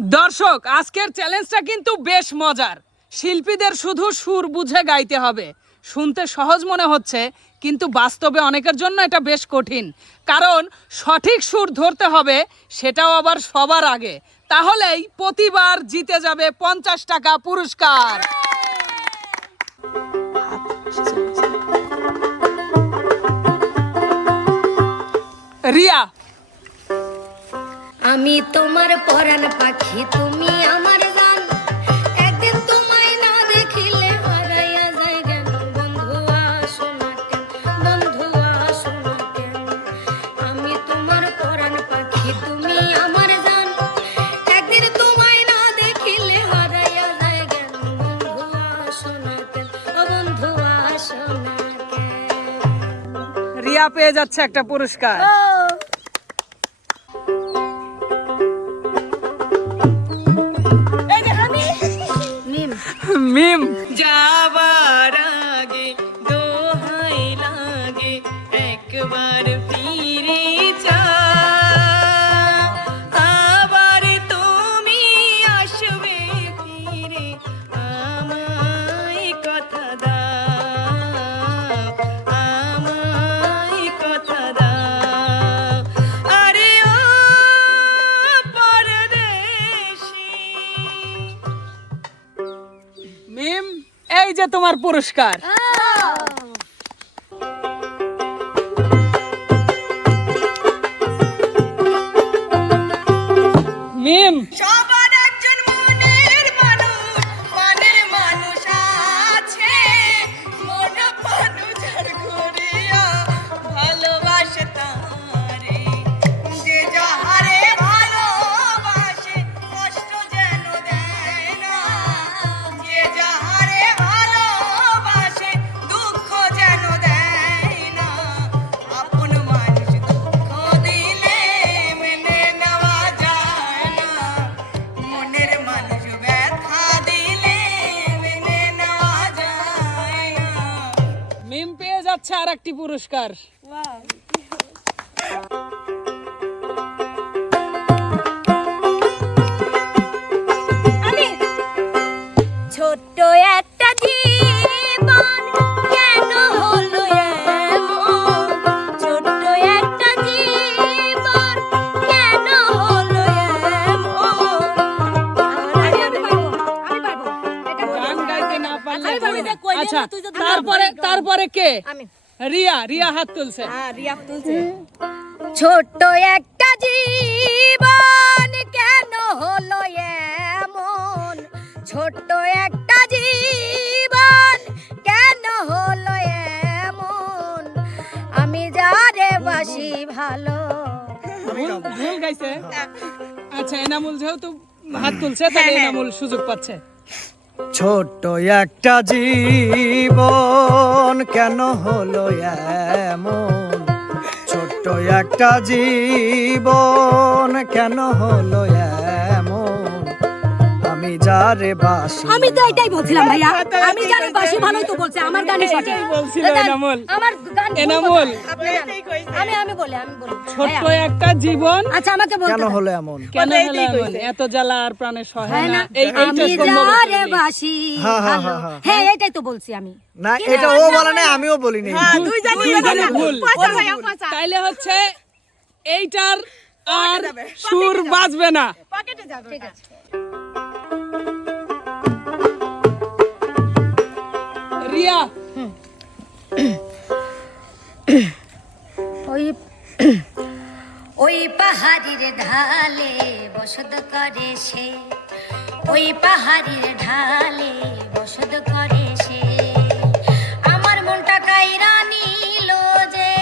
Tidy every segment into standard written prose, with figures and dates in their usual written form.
দর্শক, আজকের চ্যালেঞ্জটা কিন্তু বেশ মজার। শিল্পীদের শুধু সুর বুঝে গাইতে হবে। শুনতে সহজ মনে হচ্ছে, কিন্তু বাস্তবে অনেকের জন্য এটা বেশ কঠিন। কারণ সঠিক সুর ধরতে হবে, সেটাও আবার সবার আগে। তাহলেই প্রতিবার জিতে যাবে 50 টাকা পুরস্কার। রিয়া, আমি তোমার পরাণ পাখি, তুমি আমার গান। একদিন তোমায় না দেখিলে হারাইয়া যায় জ্ঞান। বন্ধু আসো না কেন, বন্ধু আসো না কেন। আমি তোমার পরাণ পাখি, তুমি আমার গান। একদিন তোমায় না দেখিলে হারাইয়া যায় জ্ঞান। বন্ধু আসো না কেন, ও বন্ধু আসো না কেন। রিয়া পেয়ে যাচ্ছে একটা পুরস্কার। মিম, যাবার আগে দোহাই লাগে একবার ফিরে যা, আবার তুমি আসবে ফিরে আমায় কথা দাও, আমায় কথা দাও। আরে ও পরদেশী। মিম, এই যে তোমার পুরস্কার। মিম, সবার একজন মনের মানুষ, মনের মানুষ আছে। মন মানুষের ঘুরিয়া ভালোবাসে তারে। যে যাহারে ভালোবাসে কষ্ট যেন দেয় না। যে যাহারে ভালোবাসে দুঃখ যেন দেয় না। আপন মানুষ দুঃখ দিলে মেনে নেওয়া যায় না। মনের মানুষ ব্যথা দিলে মেনে নেওয়া যায় না। মিম পেয়ে যাচ্ছে আর একটি পুরস্কার। ছোট্ট একটা জীবন কেন হলো এমন। ছোট্ট একটা জীবন কেন হলো এমন। গান গাইতে না পারলে আমি পারবো, এটা কই দিন, আচ্ছা, তুই যদি তারপরে কে? আমি রিয়া হাত তুলছে। রিয়া তুলছে। ছোট্ট একটা জীবন কেন হলো এমন। ছোট্ট একটা জীবন কেন হলো এমন। আমি যারে বাসি ভালো। ভুল গাইছে। আচ্ছা, এনামুল যেহেতু হাত তুলছে, তাহলে এনামুল সুযোগ পাচ্ছে। ছোট্ট একটা জীবন কেন হলো এমন। ছোট্ট একটা জীবন কেন হলো এমন। আমি যারে বাসি। আমি তো এটাই বলছিলাম ভাইয়া, আমি যারে বাসি ভালোই তো বলছে, আমার গানই সঠিক বলছিল এনামুল। আমার গান এনামুল, আমি বলি ছোট্ট একটা জীবন আচ্ছা আমাকে বলতে কেন দাও। হলো এমন। কেন হলো এমন? এত জ্বালা আর প্রাণে সহে হ্যাঁ না। না, এইটা আমি সম্ভব যারে হয়নি। বাসি হ্যাঁ, হ্যাঁ, ভালো। হ্যাঁ, হ্যাঁ এটাই তো বলছি আমি। না, এটা ও বলে নাই, আমিও বলিনি। দুইজনে ভুল। তাইলে হচ্ছে এইটার আর সুর বাজবে না। ঠিক আছে। রিয়া, ওই ওই পাহাড়ির ঢালে বসত করে সে। ওই পাহাড়ির ঢালে বসত করে সে। আমার মনটা কাইরা নিল যে।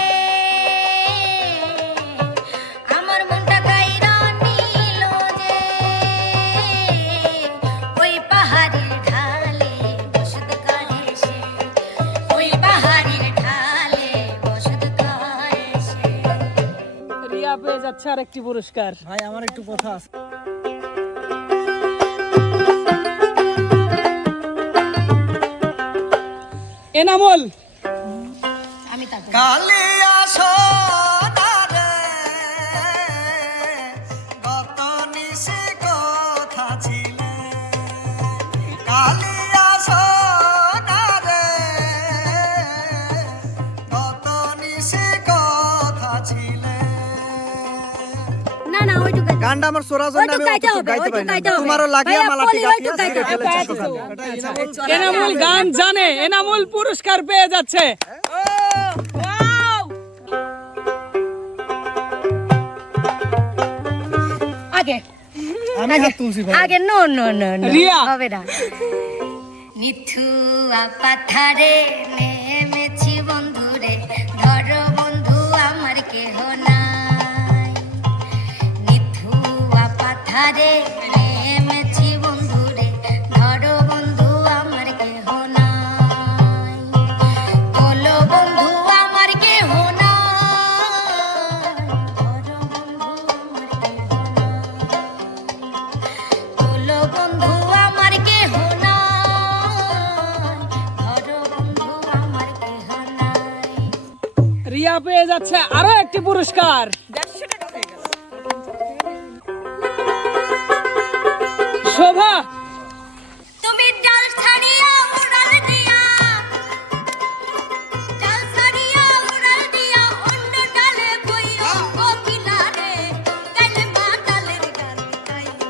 আমার মনটা কাইরা নিল যে। ওই পাহাড়ির ঢালে বসত করে সে। ওই পাহাড়ির ঢালে বসত করে সে। রিয়া পেয়ে যাচ্ছে আর একটি পুরস্কার। ভাই আমার একটু কথা আছে। এনামুল, আমি তারপর কালিয়া সোনারে গত নিশি কথা ছিলে কালিয়া সোনারে কত নিশি কথা ছিলে। না না ওইটুকু গানটা আমার সোরার জন্য আমি গাইতে হবে, গাইতে পারি গাইতে না। হবে। তোমারও লাগিয়া ভাইয়া, মালাটি বলি, গাঁথিয়া ওইটুকু গাইতে ছিঁড়ে হবে। ফেলেছে সকালে। এনামুল গান জানে, এনামুল পুরস্কার পেয়ে যাচ্ছে। আগে আমি হাত তুলছি ভাই। আগে no no no no Riya. হবে না। নিথুয়া পাথারে নেমেছি বন্ধুরে, ধরো বন্ধু আমার কেহ নাই। নিথুয়া পাথারে নেমেছি বন্ধুরে, ধরো বন্ধু আমার কেহ নাই। বলো বন্ধু আমার কেহ নাই, ধরো বন্ধু আমার কেহ নাই। বলো বন্ধু আমার কেহ নাই, ধরো বন্ধু আমার কেহ নাই। রিয়া পেয়ে যাচ্ছে আরো একটি পুরস্কার। 150 টাকা হয়ে গেল। শোভা, তুমি ডাল ছাড়িয়া উড়াল দিয়া, ডাল ছাড়িয়া উড়াল দিয়া, অন্য ডালে বইও কোকিলা রে, গাইলে মাতালের গান গাইও।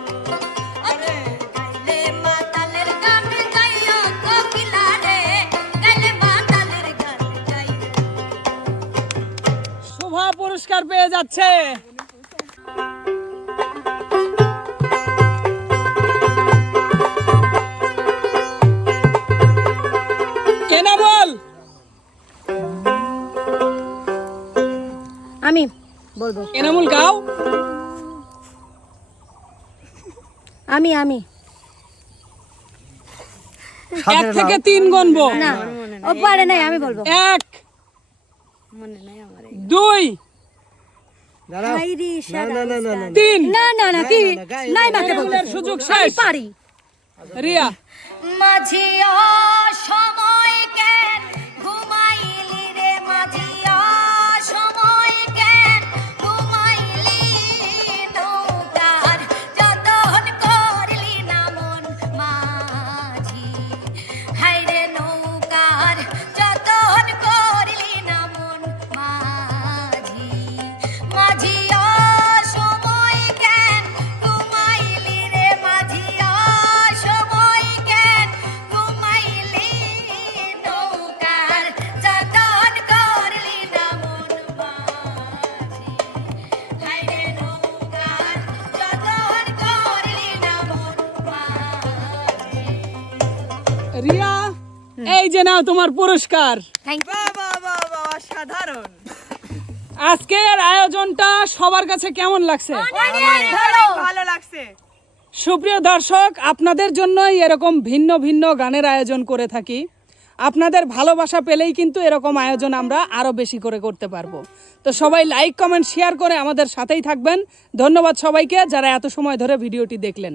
আরে গাইলে মাতালের গান গাইও কোকিলা রে, গাইলে মাতালের গান গাইও। শোভা পুরস্কার পেয়ে যাচ্ছে। এনামুল, আমি বলবো, এনামুল গাও। আমি 1 থেকে 3 গণবো। না ও পারে নাই, আমি বলবো। 1, 2, দাঁড়াও। হাইরে না না না না না 3। না না না কি না, গাই, নাই মাকে বলতে এনামুলের সুযোগ আমি শেষ। পারি। রিয়া, মাঝিয়া সময় কেন ঘুমাইলি রে, মাঝিয়া সময় কেন ঘুমাইলি, নৌকার যতন করলি না মন মাঝি। হায়রে নৌকার যতন করলি না মন মাঝি। মাঝিয়া সময় কেন ঘুমাইলি রে, মাঝিয়া সময় কেন ঘুমাইলি, নৌকার যতন করলি না মন মাঝি। হায়রে নৌকার যতন করলি না মন মাঝি। রিয়া, এই যে নাও তোমার পুরস্কার। Thank you. বাহ বাহ বাহ, অসাধারণ। আজকের আয়োজনটা সবার কাছে কেমন লাগছে? ভালো ভালো লাগছে। সুপ্রিয় দর্শক, আপনাদের জন্যই এরকম ভিন্ন ভিন্ন গানের আয়োজন করে থাকি। আপনাদের ভালোবাসা পেলেই কিন্তু এরকম আয়োজন আমরা আরো বেশি করে করতে পারবো। তো সবাই লাইক, কমেন্ট, শেয়ার করে আমাদের সাথেই থাকবেন। ধন্যবাদ সবাইকে যারা এত সময় ধরে ভিডিওটি দেখলেন।